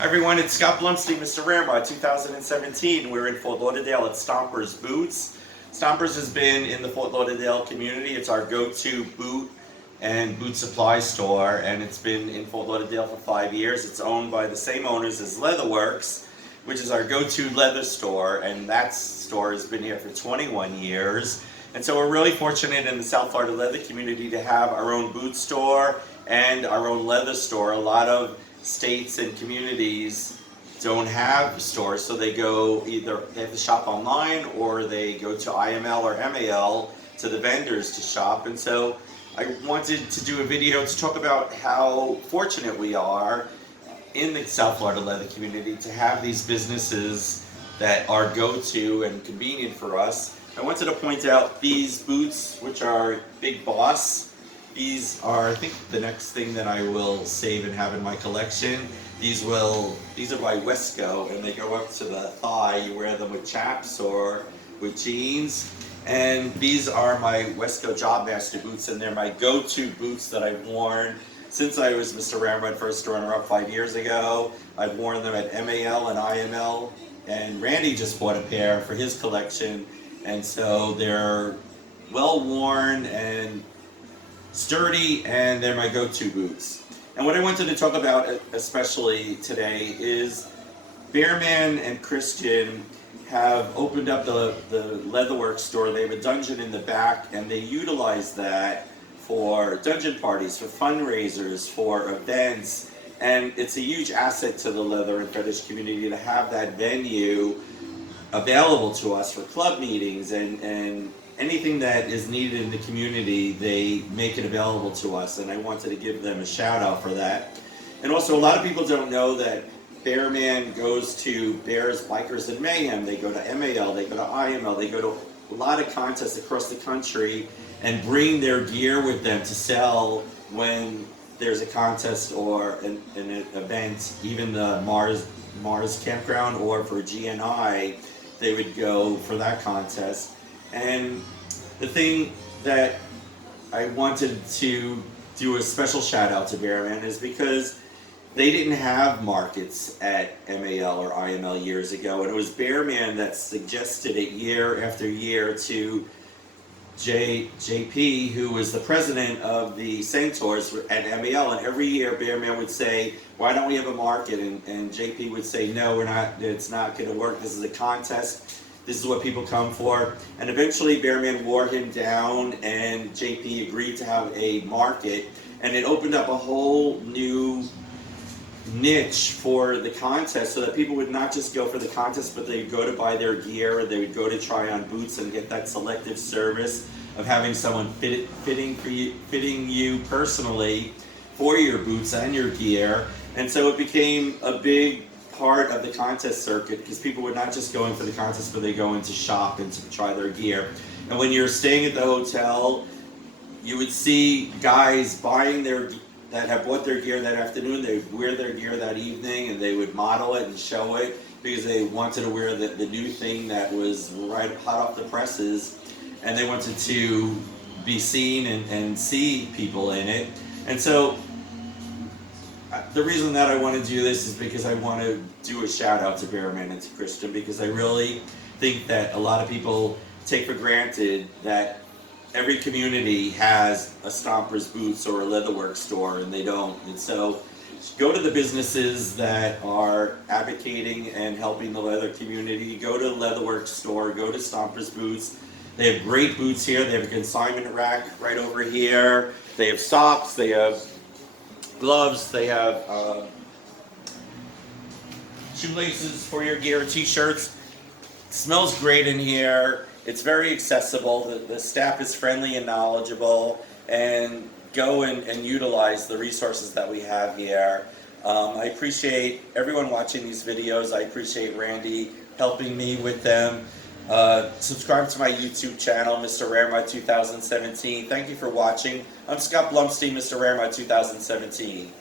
Hi everyone, it's Scott Blumstein, Mr. Raremont, 2017. We're in Fort Lauderdale at Stompers Boots. Stompers has been in the Fort Lauderdale community. It's our go-to boot and boot supply store, and it's been in Fort Lauderdale for 5 years. It's owned by the same owners as Leatherwerks, which is our go-to leather store, and that store has been here for 21 years. And so we're really fortunate in the South Florida leather community to have our own boot store and our own leather store. A lot of states and communities don't have stores, so they have to shop online, or they go to IML or MAL to the vendors to shop. And so I wanted to do a video to talk about how fortunate we are in the South Florida leather community to have these businesses that are go-to and convenient for us. I wanted to point out these boots, which are Big Boss. These are, I think, the next thing that I will save and have in my collection. These are by Wesco, and they go up to the thigh. You wear them with chaps or with jeans. And these are my Wesco Jobmaster boots, and they're my go-to boots that I've worn since I was Mr. Ramrod first runner-up 5 years ago. I've worn them at MAL and IML, and Randy just bought a pair for his collection, and so they're well worn and sturdy, and they're my go-to boots. And what I wanted to talk about especially today is Bearman and Christian have opened up the Leatherwerks store. They have a dungeon in the back, and they utilize that for dungeon parties, for fundraisers, for events, and it's a huge asset to the leather and fetish community to have that venue available to us for club meetings and anything that is needed in the community. They make it available to us, and I wanted to give them a shout out for that. And also, a lot of people don't know that Bearman goes to Bears, Bikers, and Mayhem. They go to MAL, they go to IML, they go to a lot of contests across the country and bring their gear with them to sell when there's a contest or an event, even the Mars campground, or for GNI, they would go for that contest. And the thing that I wanted to do a special shout out to Bearman is because they didn't have markets at MAL or IML years ago, and it was Bearman that suggested it year after year to JP, who was the president of the Centaurs at MAL, and every year Bearman would say, why don't we have a market? And JP would say, no, we're not, it's not going to work, this is a contest. This is what people come for. And eventually Bearman wore him down, and JP agreed to have a market, and it opened up a whole new niche for the contest, so that people would not just go for the contest, but they'd go to buy their gear, or they would go to try on boots and get that selective service of having someone fitting you personally for your boots and your gear. And so it became a big part of the contest circuit, because people were not just going for the contest, but they go in to shop and to try their gear. And when you're staying at the hotel, you would see guys buying that have bought their gear that afternoon. They would wear their gear that evening, and they would model it and show it because they wanted to wear the new thing that was right hot off the presses, and they wanted to be seen and see people in it. And so the reason that I want to do this is because I want to do a shout out to Bearman and to Christian, because I really think that a lot of people take for granted that every community has a Stompers Boots or a Leatherworks store, and they don't. And so go to the businesses that are advocating and helping the leather community. Go to the Leatherworks store, go to Stompers Boots. They have great boots here. They have a consignment rack right over here. They have socks, they have gloves, they have shoelaces for your gear, t-shirts. It smells great in here. It's very accessible. The staff is friendly and knowledgeable, and go and utilize the resources that we have here. I appreciate everyone watching these videos. I appreciate Randy helping me with them. Subscribe to my YouTube channel, Mr. Raremont 2017. Thank you for watching. I'm Scott Blumstein, Mr. Raremont 2017.